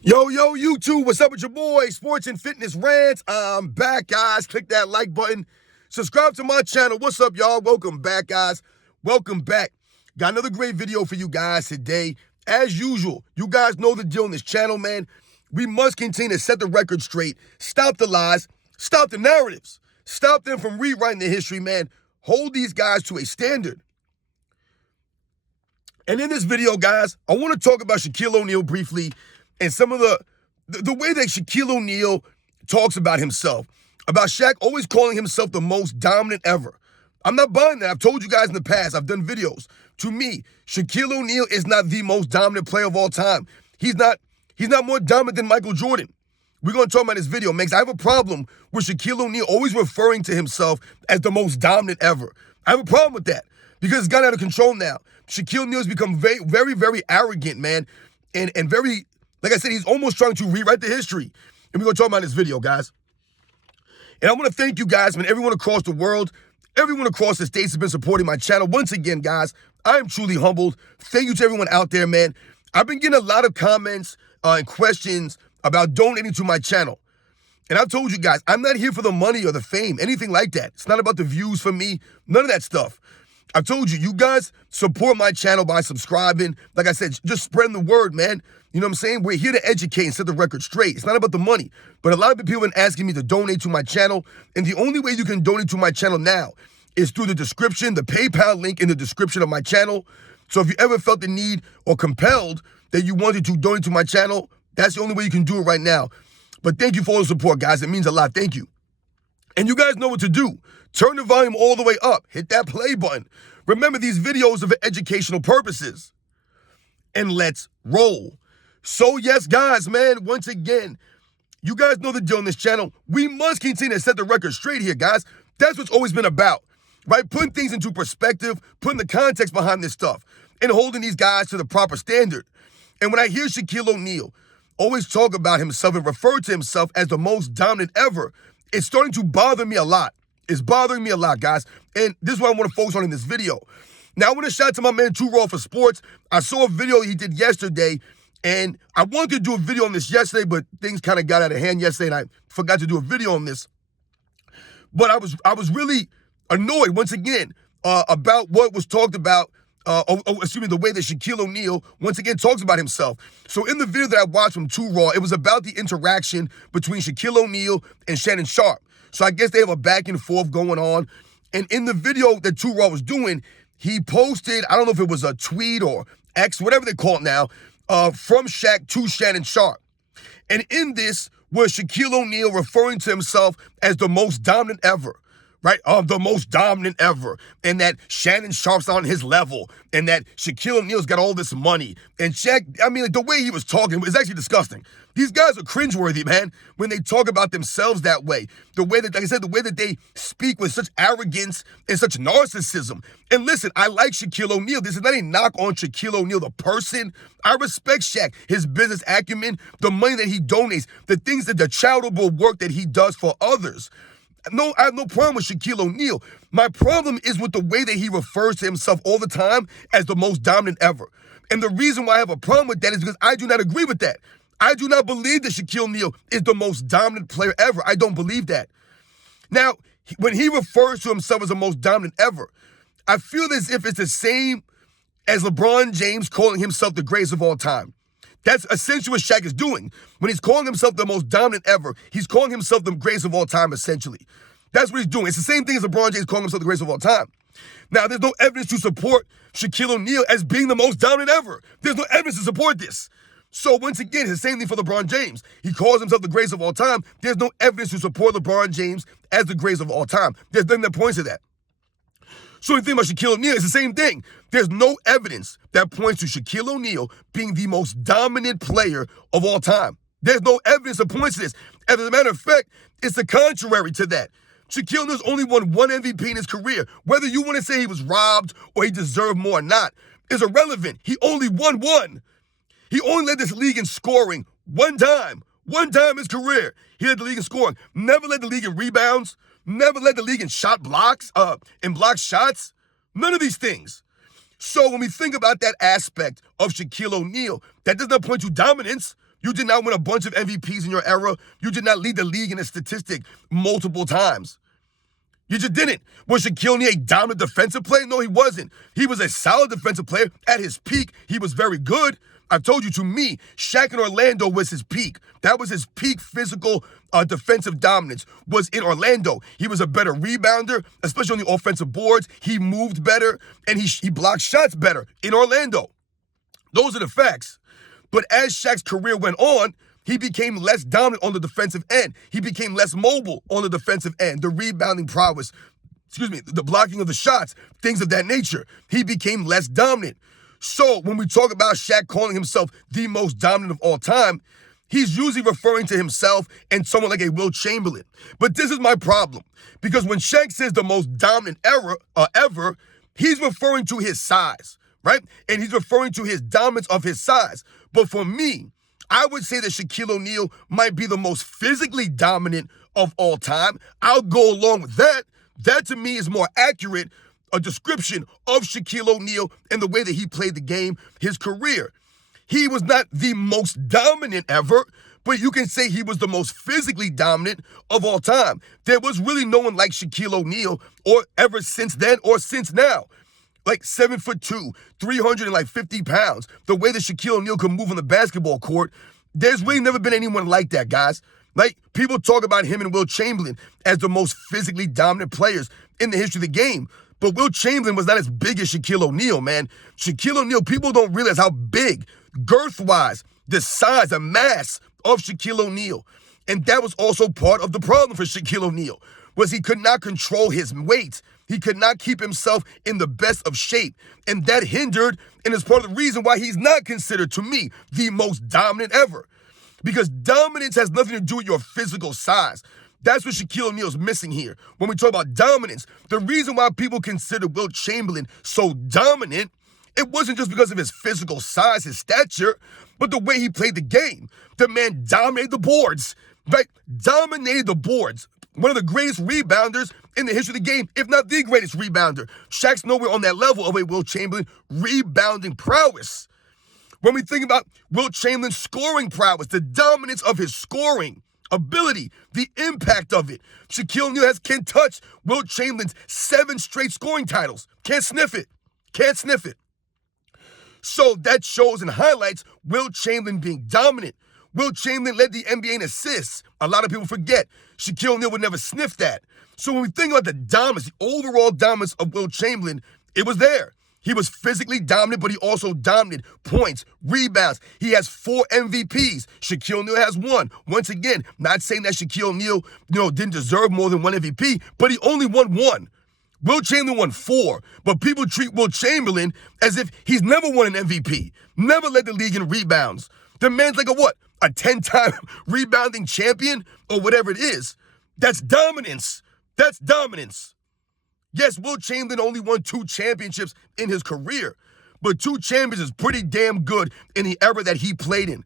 Yo, YouTube, what's up with your boy? Sports and Fitness Rants. I'm back, guys. Click that like button. Subscribe to my channel. What's up, y'all? Welcome back, guys. Welcome back. Got another great video for you guys today. As usual, you guys know the deal on this channel, man. We must continue to set the record straight. Stop the lies. Stop the narratives. Stop them from rewriting the history, man. Hold these guys to a standard. And in this video, guys, I want to talk about Shaquille O'Neal briefly and some of the way that Shaquille O'Neal talks about himself, about Shaq always calling himself the most dominant ever. I'm not buying that. I've told you guys in the past. I've done videos. To me, Shaquille O'Neal is not the most dominant player of all time. He's not more dominant than Michael Jordan. We're going to talk about this video, man, 'cause I have a problem with Shaquille O'Neal always referring to himself as the most dominant ever. I have a problem with that because it's gotten out of control now. Shaquille O'Neal has become very, very, very arrogant, man, and very, like I said, he's almost trying to rewrite the history. And we're going to talk about this video, guys. And I want to thank you guys, man, everyone across the world, everyone across the states has been supporting my channel. Once again, guys, I am truly humbled. Thank you to everyone out there, man. I've been getting a lot of comments and questions about donating to my channel. And I've told you guys, I'm not here for the money or the fame, anything like that. It's not about the views for me, none of that stuff. I've told you, you guys support my channel by subscribing. Like I said, just spreading the word, man. You know what I'm saying? We're here to educate and set the record straight. It's not about the money. But a lot of people have been asking me to donate to my channel. And the only way you can donate to my channel now is through the description, the PayPal link in the description of my channel. So if you ever felt the need or compelled that you wanted to donate to my channel, that's the only way you can do it right now. But thank you for all the support, guys. It means a lot. Thank you. And you guys know what to do. Turn the volume all the way up. Hit that play button. Remember, these videos are for educational purposes. And let's roll. So yes, guys, man, once again, you guys know the deal on this channel. We must continue to set the record straight here, guys. That's what's always been about, right? Putting things into perspective, putting the context behind this stuff, and holding these guys to the proper standard. And when I hear Shaquille O'Neal always talk about himself and refer to himself as the most dominant ever, it's starting to bother me a lot. It's bothering me a lot, guys. And this is what I want to focus on in this video. Now, I want to shout out to my man, Too Raw for Sports. I saw a video he did yesterday, and I wanted to do a video on this yesterday, but things kind of got out of hand yesterday, and I forgot to do a video on this. But I was really annoyed, once again, about what was talked about, the way that Shaquille O'Neal, once again, talks about himself. So in the video that I watched from Too Raw, it was about the interaction between Shaquille O'Neal and Shannon Sharpe. So I guess they have a back and forth going on. And in the video that Too Raw was doing, he posted, I don't know if it was a tweet or X, whatever they call it now, from Shaq to Shannon Sharpe. And in this was Shaquille O'Neal referring to himself as the most dominant ever, right? The most dominant ever. And that Shannon Sharpe's on his level. And that Shaquille O'Neal's got all this money. And Shaq, I mean, like, the way he was talking was actually disgusting. These guys are cringeworthy, man, when they talk about themselves that way. The way that, like I said, the way that they speak with such arrogance and such narcissism. And listen, I like Shaquille O'Neal. This is not a knock on Shaquille O'Neal, the person. I respect Shaq, his business acumen, the money that he donates, the things that the charitable work that he does for others. No, I have no problem with Shaquille O'Neal. My problem is with the way that he refers to himself all the time as the most dominant ever. And the reason why I have a problem with that is because I do not agree with that. I do not believe that Shaquille O'Neal is the most dominant player ever. I don't believe that. Now, when he refers to himself as the most dominant ever, I feel as if it's the same as LeBron James calling himself the greatest of all time. That's essentially what Shaq is doing. When he's calling himself the most dominant ever, he's calling himself the greatest of all time, essentially. That's what he's doing. It's the same thing as LeBron James calling himself the greatest of all time. Now, there's no evidence to support Shaquille O'Neal as being the most dominant ever. There's no evidence to support this. So once again, it's the same thing for LeBron James. He calls himself the greatest of all time. There's no evidence to support LeBron James as the greatest of all time. There's nothing that points to that. So the thing about Shaquille O'Neal is the same thing. There's no evidence that points to Shaquille O'Neal being the most dominant player of all time. There's no evidence that points to this. As a matter of fact, it's the contrary to that. Shaquille O'Neal's only won one MVP in his career. Whether you want to say he was robbed or he deserved more or not is irrelevant. He only won one. He only led this league in scoring one time in his career. He led the league in scoring. Never led the league in rebounds. Never led the league in shot blocks, in block shots. None of these things. So when we think about that aspect of Shaquille O'Neal, that does not point to dominance. You did not win a bunch of MVPs in your era. You did not lead the league in a statistic multiple times. You just didn't. Was Shaquille O'Neal a dominant defensive player? No, he wasn't. He was a solid defensive player. At his peak, he was very good. I've told you, to me, Shaq in Orlando was his peak. That was his peak physical defensive dominance, was in Orlando. He was a better rebounder, especially on the offensive boards. He moved better, and he blocked shots better in Orlando. Those are the facts. But as Shaq's career went on, he became less dominant on the defensive end. He became less mobile on the defensive end. The rebounding prowess, the blocking of the shots, things of that nature. He became less dominant. So when we talk about Shaq calling himself the most dominant of all time, he's usually referring to himself and someone like a Wilt Chamberlain. But this is my problem, because when Shaq says the most dominant ever, he's referring to his size, right? And he's referring to his dominance of his size. But for me, I would say that Shaquille O'Neal might be the most physically dominant of all time. I'll go along with that. That, to me, is more accurate, a description of Shaquille O'Neal and the way that he played the game, his career. He was not the most dominant ever, but you can say he was the most physically dominant of all time. There was really no one like Shaquille O'Neal, or ever since then or since now. Like 7'2", 350 pounds. The way that Shaquille O'Neal could move on the basketball court, there's really never been anyone like that, guys. Like, people talk about him and Wilt Chamberlain as the most physically dominant players in the history of the game. But Wilt Chamberlain was not as big as Shaquille O'Neal, man. Shaquille O'Neal, people don't realize how big, girth-wise, the size, the mass of Shaquille O'Neal. And that was also part of the problem for Shaquille O'Neal, was he could not control his weight. He could not keep himself in the best of shape. And that hindered, and is part of the reason why he's not considered, to me, the most dominant ever. Because dominance has nothing to do with your physical size. That's what Shaquille O'Neal's missing here. When we talk about dominance, the reason why people consider Wilt Chamberlain so dominant, it wasn't just because of his physical size, his stature, but the way he played the game. The man dominated the boards, right? Dominated the boards. One of the greatest rebounders in the history of the game, if not the greatest rebounder. Shaq's nowhere on that level of a Wilt Chamberlain rebounding prowess. When we think about Wilt Chamberlain's scoring prowess, the dominance of his scoring ability, the impact of it, Shaquille O'Neal can't touch Wilt Chamberlain's 7 straight scoring titles. Can't sniff it. Can't sniff it. So that shows and highlights Wilt Chamberlain being dominant. Wilt Chamberlain led the NBA in assists. A lot of people forget. Shaquille O'Neal would never sniff that. So when we think about the dominance, the overall dominance of Wilt Chamberlain, it was there. He was physically dominant, but he also dominated points, rebounds. He has 4 MVPs. Shaquille O'Neal has 1. Once again, not saying that Shaquille O'Neal, didn't deserve more than 1 MVP, but he only won 1. Wilt Chamberlain won 4, but people treat Wilt Chamberlain as if he's never won an MVP, never led the league in rebounds. The man's like a 10-time rebounding champion or whatever it is. That's dominance. That's dominance. Yes, Wilt Chamberlain only won 2 championships in his career, but 2 champions is pretty damn good in the era that he played in.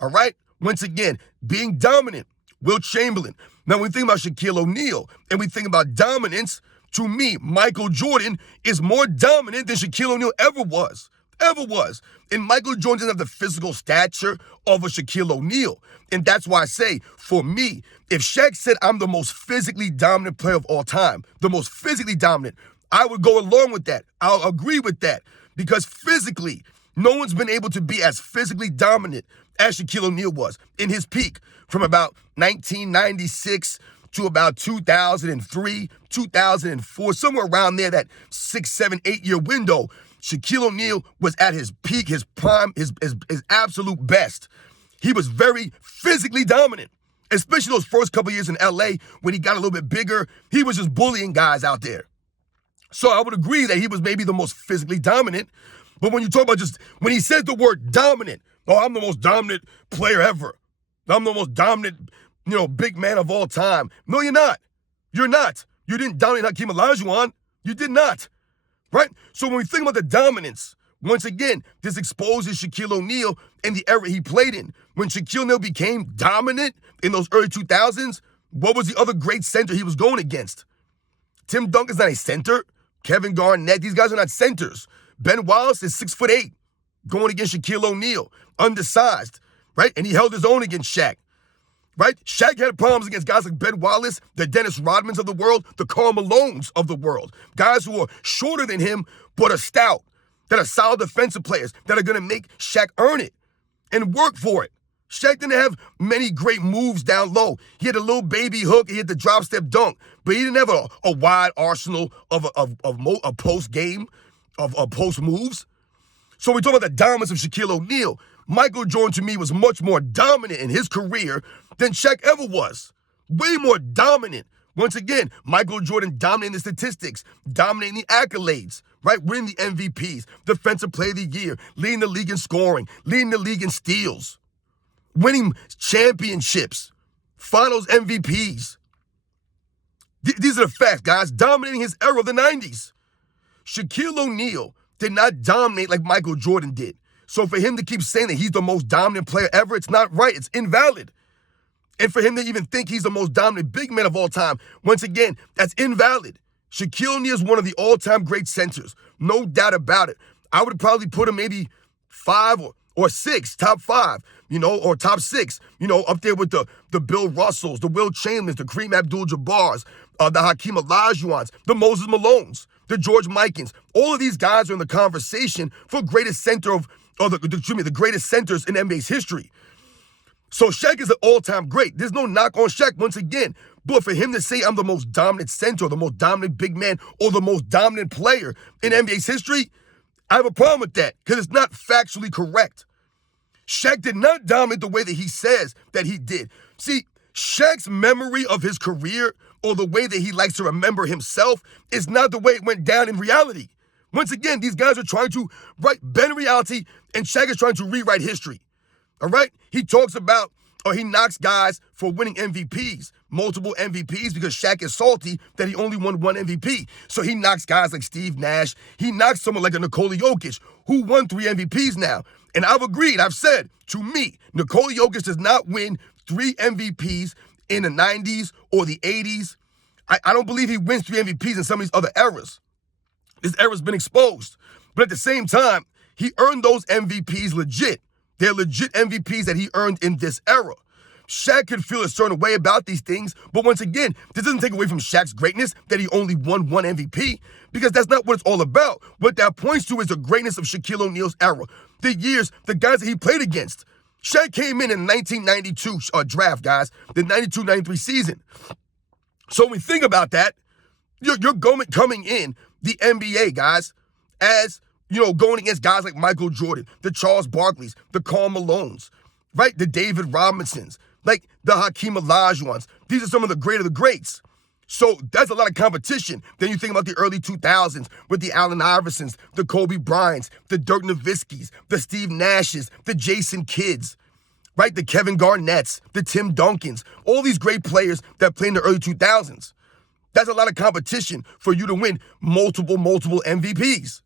All right? Once again, being dominant, Wilt Chamberlain. Now, when we think about Shaquille O'Neal and we think about dominance, to me, Michael Jordan is more dominant than Shaquille O'Neal ever was. Ever was. And Michael Jordan doesn't have the physical stature of a Shaquille O'Neal. And that's why I say, for me, if Shaq said I'm the most physically dominant player of all time, the most physically dominant, I would go along with that. I'll agree with that. Because physically, no one's been able to be as physically dominant as Shaquille O'Neal was in his peak from about 1996 to about 2003, 2004, somewhere around there, that 6, 7, 8-year window. Shaquille O'Neal was at his peak, his prime, his absolute best. He was very physically dominant, especially those first couple years in LA when he got a little bit bigger. He was just bullying guys out there. So I would agree that he was maybe the most physically dominant. But when you talk about when he says the word dominant, I'm the most dominant player ever. I'm the most dominant, big man of all time. No, you're not. You're not. You didn't dominate Hakeem Olajuwon. You did not. Right? So when we think about the dominance, once again, this exposes Shaquille O'Neal and the era he played in. When Shaquille O'Neal became dominant in those early 2000s, what was the other great center he was going against? Tim Duncan's not a center. Kevin Garnett, these guys are not centers. Ben Wallace is 6'8", going against Shaquille O'Neal, undersized. right? And he held his own against Shaq, right? Shaq had problems against guys like Ben Wallace, the Dennis Rodmans of the world, the Karl Malones of the world, guys who are shorter than him but are stout, that are solid defensive players, that are going to make Shaq earn it and work for it. Shaq didn't have many great moves down low. He had a little baby hook. He had the drop step dunk, but he didn't have a wide arsenal of post game, of post moves. So we talk about the dominance of Shaquille O'Neal. Michael Jordan, to me, was much more dominant in his career than Shaq ever was. Way more dominant. Once again, Michael Jordan dominating the statistics, dominating the accolades, right? Winning the MVPs, Defensive Player of the Year, leading the league in scoring, leading the league in steals, winning championships, finals MVPs. These are the facts, guys. Dominating his era of the 90s. Shaquille O'Neal did not dominate like Michael Jordan did. So for him to keep saying that he's the most dominant player ever, it's not right. It's invalid. And for him to even think he's the most dominant big man of all time, once again, that's invalid. Shaquille O'Neal is one of the all-time great centers. No doubt about it. I would probably put him maybe 5 or 6, top 5, or top 6, up there with the Bill Russells, the Wilt Chamberlains, the Kareem Abdul-Jabbars, the Hakeem Olajuwons, the Moses Malones, the George Mikens. All of these guys are in the conversation for greatest center the greatest centers in NBA's history. So Shaq is an all-time great. There's no knock on Shaq once again. But for him to say I'm the most dominant center, or the most dominant big man, or the most dominant player in NBA's history, I have a problem with that because it's not factually correct. Shaq did not dominate the way that he says that he did. See, Shaq's memory of his career, or the way that he likes to remember himself, is not the way it went down in reality. Once again, these guys are trying to bend reality, and Shaq is trying to rewrite history. All right? He talks about, or he knocks guys for winning MVPs, multiple MVPs, because Shaq is salty that he only won one MVP. So he knocks guys like Steve Nash. He knocks someone like a Nikola Jokic, who won 3 MVPs now. And I've agreed, I've said, to me, Nikola Jokic does not win 3 MVPs in the 90s or the 80s. I don't believe he wins 3 MVPs in some of these other eras. This era's been exposed. But at the same time, he earned those MVPs legit. They're legit MVPs that he earned in this era. Shaq could feel a certain way about these things, but once again, this doesn't take away from Shaq's greatness that he only won 1 MVP, because that's not what it's all about. What that points to is the greatness of Shaquille O'Neal's era. The years, the guys that he played against. Shaq came in 1992 draft, guys, the 92-93 season. So when we think about that, you're coming in the NBA, guys, as, going against guys like Michael Jordan, the Charles Barkleys, the Karl Malones, right? The David Robinsons, like the Hakeem Olajuwons. These are some of the greats. So that's a lot of competition. Then you think about the early 2000s with the Allen Iversons, the Kobe Bryants, the Dirk Nowitzkis, the Steve Nashes, the Jason Kidds, right? The Kevin Garnetts, the Tim Duncans, all these great players that played in the early 2000s. That's a lot of competition for you to win multiple MVPs.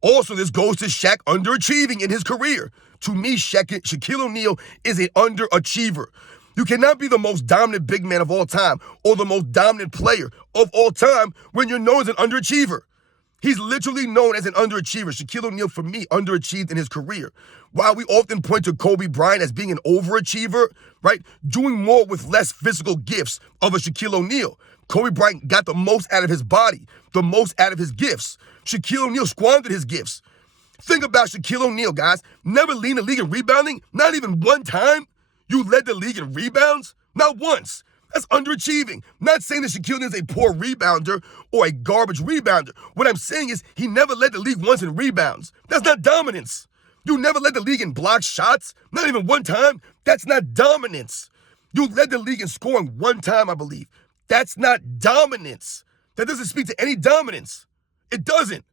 Also, this goes to Shaq underachieving in his career. To me, Shaquille O'Neal is an underachiever. You cannot be the most dominant big man of all time or the most dominant player of all time when you're known as an underachiever. He's literally known as an underachiever. Shaquille O'Neal, for me, underachieved in his career. While we often point to Kobe Bryant as being an overachiever, right, doing more with less physical gifts of a Shaquille O'Neal. Kobe Bryant got the most out of his body, the most out of his gifts. Shaquille O'Neal squandered his gifts. Think about Shaquille O'Neal, guys. Never lead the league in rebounding, not even one time. You led the league in rebounds, not once. That's underachieving. Not saying that Shaquille O'Neal is a poor rebounder or a garbage rebounder. What I'm saying is he never led the league once in rebounds. That's not dominance. You never led the league in blocked shots, not even one time. That's not dominance. You led the league in scoring one time, I believe. That's not dominance. That doesn't speak to any dominance. It doesn't.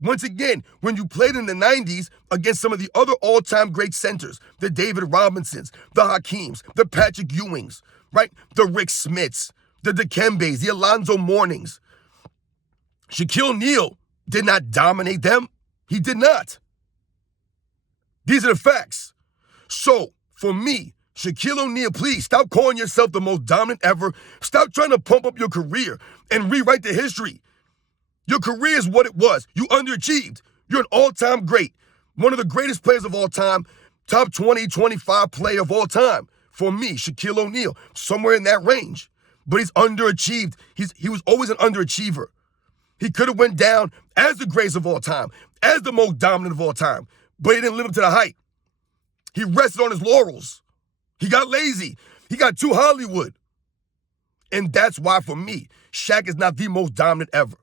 Once again, when you played in the 90s against some of the other all-time great centers, the David Robinsons, the Hakeems, the Patrick Ewings, right? The Rick Smiths, the Dikembes, the Alonzo Mournings. Shaquille O'Neal did not dominate them. He did not. These are the facts. So, for me, Shaquille O'Neal, please stop calling yourself the most dominant ever. Stop trying to pump up your career and rewrite the history. Your career is what it was. You underachieved. You're an all-time great. One of the greatest players of all time. Top 20, 25 player of all time. For me, Shaquille O'Neal, somewhere in that range. But he's underachieved. He was always an underachiever. He could have went down as the greatest of all time, as the most dominant of all time, but he didn't live up to the hype. He rested on his laurels. He got lazy. He got too Hollywood. And that's why, for me, Shaq is not the most dominant ever.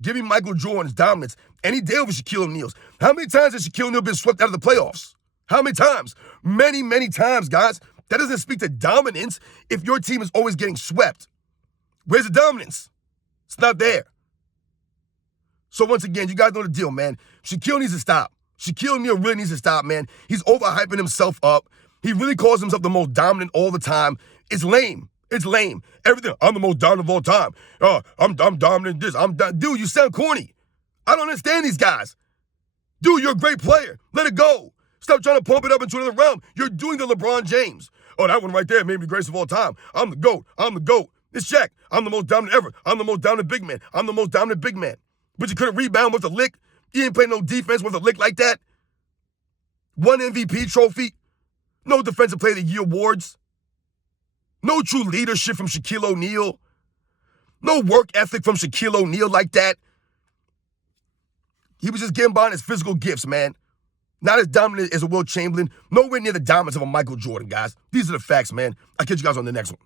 Give me Michael Jordan's dominance any day over Shaquille O'Neal's. How many times has Shaquille O'Neal been swept out of the playoffs? How many times? Many, many times, guys. That doesn't speak to dominance if your team is always getting swept. Where's the dominance? It's not there. So once again, you guys know the deal, man. Shaquille needs to stop. Shaquille O'Neal really needs to stop, man. He's overhyping himself up. He really calls himself the most dominant all the time. It's lame. It's lame. Everything, I'm the most dominant of all time. I'm dominant this. Dude, you sound corny. I don't understand these guys. Dude, you're a great player. Let it go. Stop trying to pump it up into another realm. You're doing the LeBron James. Oh, that one right there made me the greatest of all time. I'm the GOAT. I'm the GOAT. It's Shaq. I'm the most dominant ever. I'm the most dominant big man. I'm the most dominant big man. But you couldn't rebound with a lick. You didn't play no defense with a lick like that. One MVP trophy. No Defensive Player of the Year awards. No true leadership from Shaquille O'Neal. No work ethic from Shaquille O'Neal like that. He was just getting by on his physical gifts, man. Not as dominant as a Wilt Chamberlain. Nowhere near the dominance of a Michael Jordan, guys. These are the facts, man. I'll catch you guys on the next one.